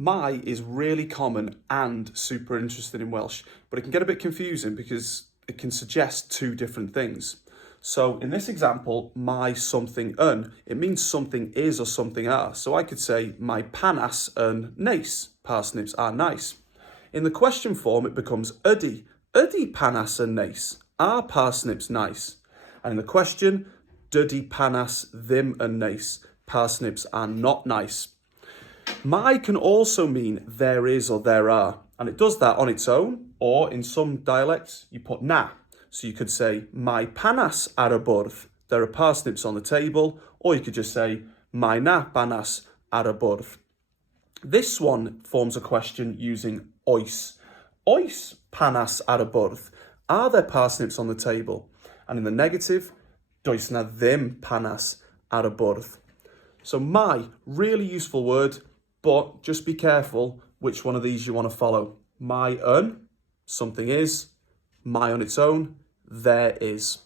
My is really common and super interesting in Welsh, but it can get a bit confusing because it can suggest two different things. So in this example, my something yn, it means something is or something are. So I could say, my panas yn neis, parsnips are nice. In the question form, it becomes ydy. Ydy panas yn neis? Are parsnips nice? And in the question, dydy panas ddim yn neis? Parsnips are not nice. My can also mean there is or there are, and it does that on its own, or in some dialects, you put na. So you could say, my panas ar y bwrdd, there are parsnips on the table, or you could just say, my na panas ar y bwrdd. This one forms a question using oes. Oes panas ar y bwrdd. Are there parsnips on the table? And in the negative, does na ddim panas ar y bwrdd. So my, really useful word, but just be careful which one of these you want to follow. My yn, something is. My on its own, there is.